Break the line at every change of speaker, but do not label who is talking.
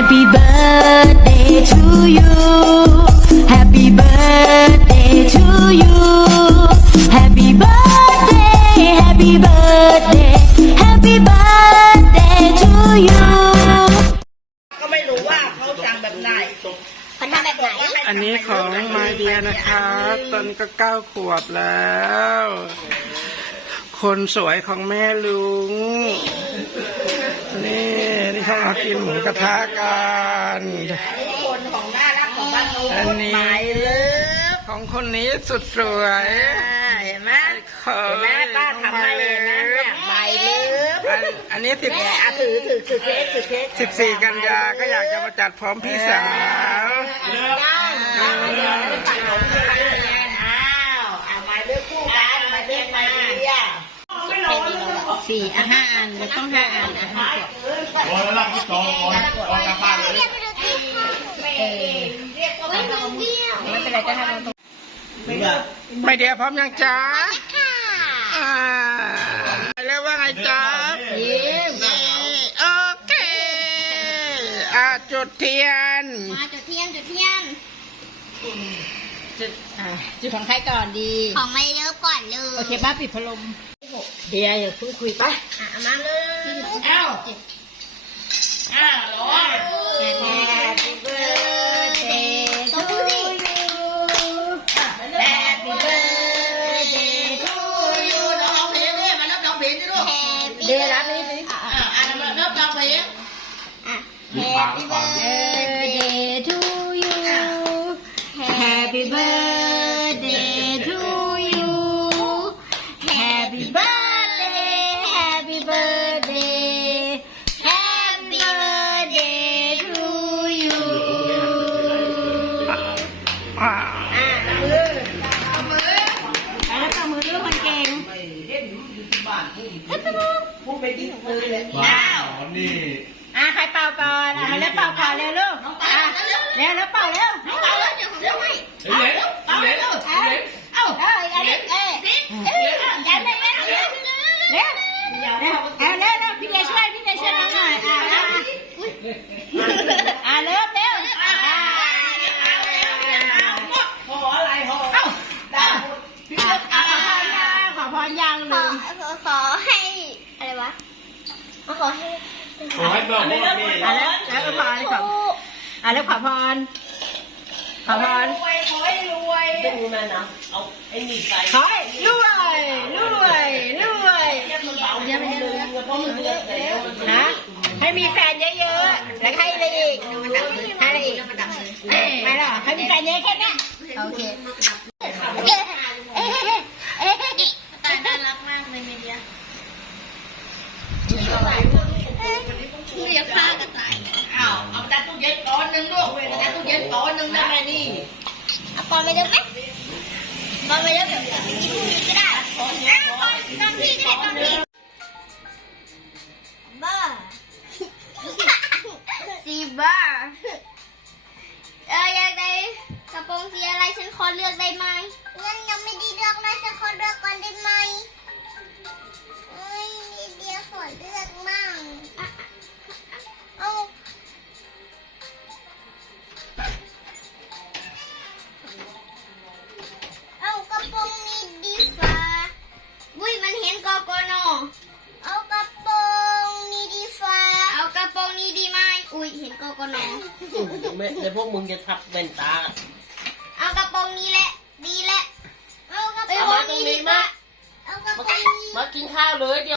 Happy birthday to you Happy birthday to you Happy birthday Happy birthday Happy birthday to you
ก็ไม่รู้ว่าเขาสั่งแบบไหน
เขาทำแบบไหน
อันนี้ของมาเดียนะคะตอนนี้ก็9 ขวบแล้ว คนสวยของแม่ลุงนี่เขามากินหมูกระทะกัน
คนของน่ารักของบ้านโน้น
อันนี้
หมายเลิฟ
ของคนนี้สุดสวย
เห็นไหมเห็นไหมป้าทำให้เลยนะเนี่ยหมายเลิฟ
อันนี้
ถือเค้ก
14 กันยาก็อยากจะมาจัดพร้อมพี่สาว
เดี๋ยวไปตัดของพี่ไปเรียนอ้าวหมายเลิฟคู่กันหมายเลิฟมาเดีย
4 5 อันจะต้อง5 อัน5 ขวบ
โอ้ยรับที่จองก่อนจองกลับบ้านเลย
ไม่เป็นไรก็ทำตรง
ไม่เดียวพร้อมยังจ๊ะแล้วว่าไงจ๊ะโอเคจุดเทียน
มาจุดเทียนจุดของใครก่อนดีของไม่เยอะก่อนเลยโอเคป้าปิดพัดลม
เดียอย่าคุยไป
มาเลย
ร้อย
Happy birthday to you Happy birthday to you
ร้องเพลงเนี่ยมาเริ่มร้องเพลงดิลูก
เดี๋ยวรับนี่
มาเริ่มร้องเพลง
Happy birthday to you Happy birthday to you Happy birthday Happy birthday Happy birthday to you แล้วต่อมือลูกคนเก่ง
พูดไปที่เลยเลย
ว้าวนี่
ใครเป่าก่อนมาเร็วเป่าก่อนเร็วลูกเร็วแล้วเป่าเร็วเป่าเร็วเดี๋ยวเร็วให้เป่าเร็วอันนี้ยันเลยเร็วเร็วพี่เดชช่วยน้องหน่อยเร็ว
ขออะไรขอ
ขอพรยังลืมขอให้อะไรวะขอให้
บอกว่านี่
แล้วขออะไรแล้วขอพร
ขอให้รวยดูนะนะเอาไอ้นี่ใส่
ขอให้รวยนะให้มีแฟนเยอะๆแล้วให้อะไรอีกไม่หรอให้มีแฟนเยอะแค่นี้โอเคน่ารักมากเลยเมียฆ่ากระต่าย
เอาจัดตู้เย็นก้อนหนึ่งลูกจัดตู้เย็นก้อนหนึ่งได้ไหมนี่
เอาปอนไปเร็วไหมปอนไปเร็วเดี๋ยวไปกินพรุ่งนี้ก็ได้ตอนพี่ก็ได้ตอนพี่บ้าสีบ้าอยากได้กระโปรงสีอะไรฉันขอเลือกได้ไหมงั้นยังไม่ได้เลือกนะฉันขอเลือกก่อนได้ไหมมีเดียวขอเลือกมั่งเอากระโปรงนี้ดีฟ้าบุ้ยมันเห็นกกนเอากระโปรงนี้ดีฟ้าเอากระโปรงนี้ดีไหมอุ้ยเห็นกกน
เดี๋ยวพวกมึงจะทับแว่นตา
เอากระโปรงนี้แหละดีแหละเอากระโปรงนี้ดีป่ะเอากระโปรงนี้
มากินข้าวเลยเดี๋ยว